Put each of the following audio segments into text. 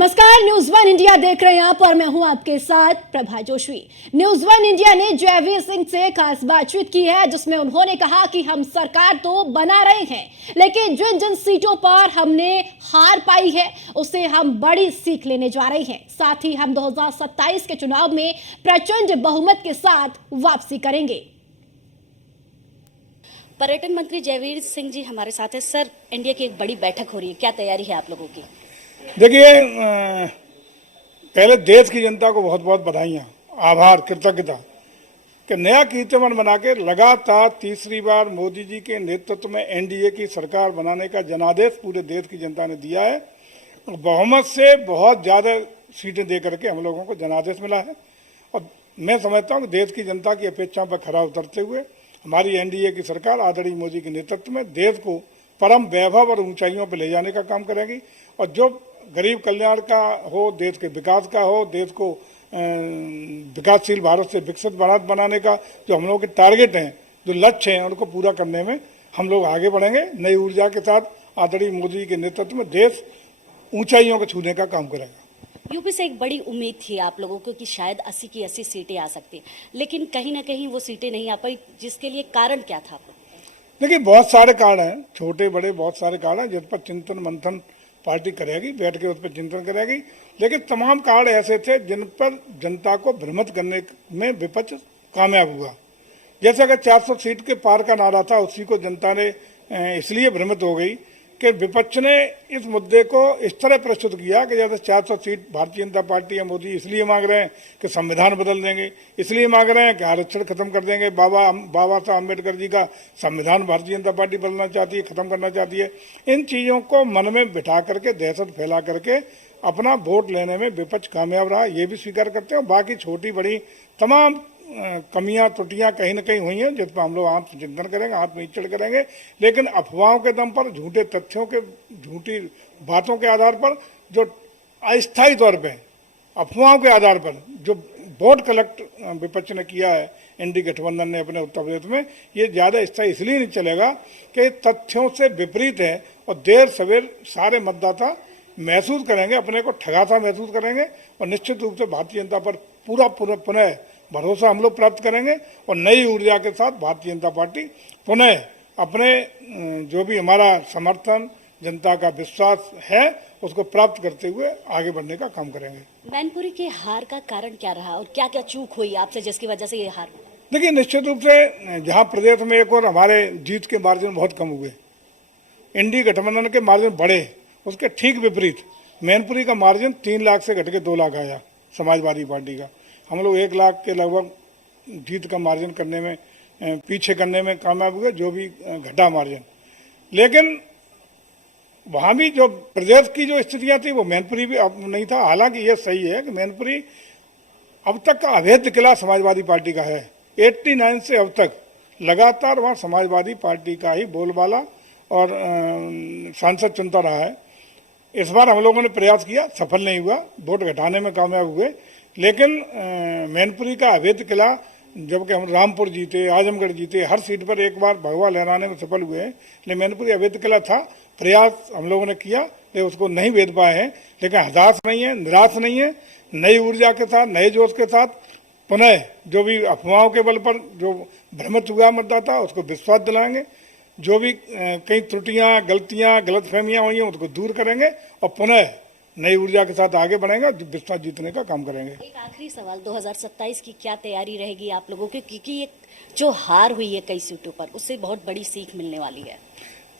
नमस्कार, news one India देख रहे हैं आप और मैं हूं आपके साथ Prabha Joshi. News one India ने जयवीर सिंह से खास बातचीत की है, जिसमें उन्होंने कहा कि हम सरकार तो बना रहे हैं, लेकिन जिन जिन सीटों पर हमने हार पाई है उससे हम बड़ी सीख लेने जा रहे हैं। साथ ही हम 2027 के चुनाव में प्रचंड बहुमत के साथ वापसी करेंगे। पर्यटन मंत्री जयवीर सिंह जी हमारे साथ है। सर, इंडिया की एक बड़ी बैठक हो रही है, क्या तैयारी है आप लोगों की? देखिए, पहले देश की जनता को बहुत बहुत बधाइयाँ, आभार, कृतज्ञता कि नया कीर्तिमान बना के लगातार तीसरी बार मोदी जी के नेतृत्व में एनडीए की सरकार बनाने का जनादेश पूरे देश की जनता ने दिया है। बहुमत से बहुत ज़्यादा सीटें दे करके हम लोगों को जनादेश मिला है और मैं समझता हूँ कि देश की जनता की अपेक्षाओं पर खरा उतरते हुए हमारी एनडीए की सरकार आदरणीय मोदी के नेतृत्व में देश को परम वैभव और ऊंचाइयों पर ले जाने का काम करेगी। और जो गरीब कल्याण का हो, देश के विकास का हो, देश को विकासशील भारत से विकसित भारत बनाने का जो हम लोगों के टारगेट हैं, जो लक्ष्य हैं, उनको पूरा करने में हम लोग आगे बढ़ेंगे। नई ऊर्जा के साथ आदरणीय मोदी के नेतृत्व में देश ऊंचाइयों को छूने का काम करेगा। यूपी से एक बड़ी उम्मीद थी आप लोगों को कि शायद 80 की 80 सीटें आ सकती, लेकिन कहीं ना कहीं वो सीटें नहीं आ पाई, जिसके लिए कारण क्या था? देखिए, बहुत सारे कारण हैं, छोटे बड़े बहुत सारे कारण हैं जिस पर चिंतन मंथन पार्टी करेगी, बैठ के उस पर चिंतन करेगी। लेकिन तमाम कारण ऐसे थे जिन पर जनता को भ्रमित करने में विपक्ष कामयाब हुआ। जैसे अगर 400 सीट के पार का नारा था, उसी को जनता ने इसलिए भ्रमित हो गई कि विपक्ष ने इस मुद्दे को इस तरह प्रस्तुत किया कि जैसे 400 सीट भारतीय जनता पार्टी या मोदी इसलिए मांग रहे हैं कि संविधान बदल देंगे, इसलिए मांग रहे हैं कि आरक्षण खत्म कर देंगे। बाबा साहब अम्बेडकर जी का संविधान भारतीय जनता पार्टी बदलना चाहती है, खत्म करना चाहती है। इन चीज़ों को मन में बिठा करके, दहशत फैला करके अपना वोट लेने में विपक्ष कामयाब रहा, ये भी स्वीकार करते हैं। बाकी छोटी बड़ी तमाम कमियां त्रुटियां कहीं ना कहीं हुई हैं जिस पर हम लोग आत्मचिंतन करेंगे, आत्मनिरीक्षण करेंगे। लेकिन अफवाहों के दम पर, झूठे तथ्यों के, झूठी बातों के आधार पर, जो अस्थायी तौर पे अफवाहों के आधार पर जो वोट कलेक्ट विपक्ष ने किया है एनडीए गठबंधन ने अपने उत्तर प्रदेश में, ये ज़्यादा स्थायी इसलिए नहीं चलेगा कि तथ्यों से विपरीत है और देर सवेर सारे मतदाता महसूस करेंगे, अपने को ठगा महसूस करेंगे और निश्चित रूप से भारतीय जनता पर पूरा पुनः भरोसा हम लोग प्राप्त करेंगे और नई ऊर्जा के साथ भारतीय जनता पार्टी पुनः अपने जो भी हमारा समर्थन, जनता का विश्वास है, उसको प्राप्त करते हुए आगे बढ़ने का काम करेंगे। मैनपुरी के हार का कारण क्या रहा और क्या क्या चूक हुई आपसे जिसकी वजह से ये हार? देखिए, निश्चित रूप से जहाँ प्रदेश में एक और हमारे जीत के मार्जिन बहुत कम हुए, एनडीए गठबंधन के मार्जिन बढ़े, उसके ठीक विपरीत मैनपुरी का मार्जिन 3 लाख से घट के 2 लाख आया समाजवादी पार्टी का। हम लोग 1 लाख के लगभग जीत का मार्जिन करने में, पीछे करने में कामयाब हुए, जो भी घटा मार्जिन। लेकिन वहाँ भी जो प्रदेश की जो स्थितियाँ थी वो मैनपुरी भी अब नहीं था। हालांकि ये सही है कि मैनपुरी अब तक का अवैध किला समाजवादी पार्टी का है। 89 से अब तक लगातार वहाँ समाजवादी पार्टी का ही बोलबाला और सांसद चुनता रहा है। इस बार हम लोगों ने प्रयास किया, सफल नहीं हुआ, वोट घटाने में कामयाब हुए। लेकिन मैनपुरी का अवैध किला, जबकि हम रामपुर जीते, आजमगढ़ जीते, हर सीट पर एक बार भगवा लहराने में सफल हुए हैं, लेकिन मैनपुरी अवैध किला था। प्रयास हम लोगों ने किया लेकिन उसको नहीं भेद पाए हैं। लेकिन हताश नहीं है, निराश नहीं है। नई ऊर्जा के साथ, नए जोश के साथ पुनः जो भी अफवाहों के बल पर जो भ्रमित हुआ मतदाता, उसको विश्वास दिलाएंगे। जो भी कई त्रुटियां, गलतियां, गलतफहमियां हुई हैं, उसको दूर करेंगे और पुनः नई ऊर्जा के साथ आगे बढ़ेंगे और विश्वास जीतने का काम करेंगे। एक आखिरी सवाल, 2027 की क्या तैयारी रहेगी आप लोगों की? क्योंकि ये जो हार हुई है कई सीटों पर, उससे बहुत बड़ी सीख मिलने वाली है।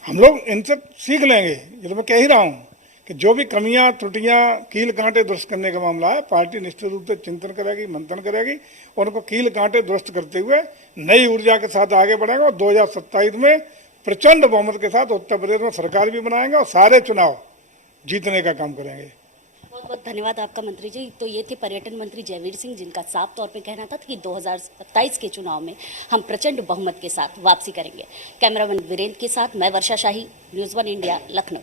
हम लोग इनसे सीख लेंगे। ये तो मैं कह ही रहा हूँ कि जो भी कमियां, त्रुटियां, कील कांटे दुरुस्त करने का मामला है, पार्टी निश्चित रूप से चिंतन करेगी, मंथन करेगी और उनको कील कांटे दुरुस्त करते हुए नई ऊर्जा के साथ आगे बढ़ेंगे और 2027 में प्रचंड बहुमत के साथ उत्तर प्रदेश में सरकार भी बनाएंगे और सारे चुनाव जीतने का काम करेंगे। बहुत बहुत धन्यवाद आपका मंत्री जी। तो ये थे पर्यटन मंत्री जयवीर सिंह, जिनका साफ तौर पे कहना था कि 2027 के चुनाव में हम प्रचंड बहुमत के साथ वापसी करेंगे। कैमरामैन वीरेंद्र के साथ मैं वर्षा शाही, न्यूज़ वन इंडिया, लखनऊ।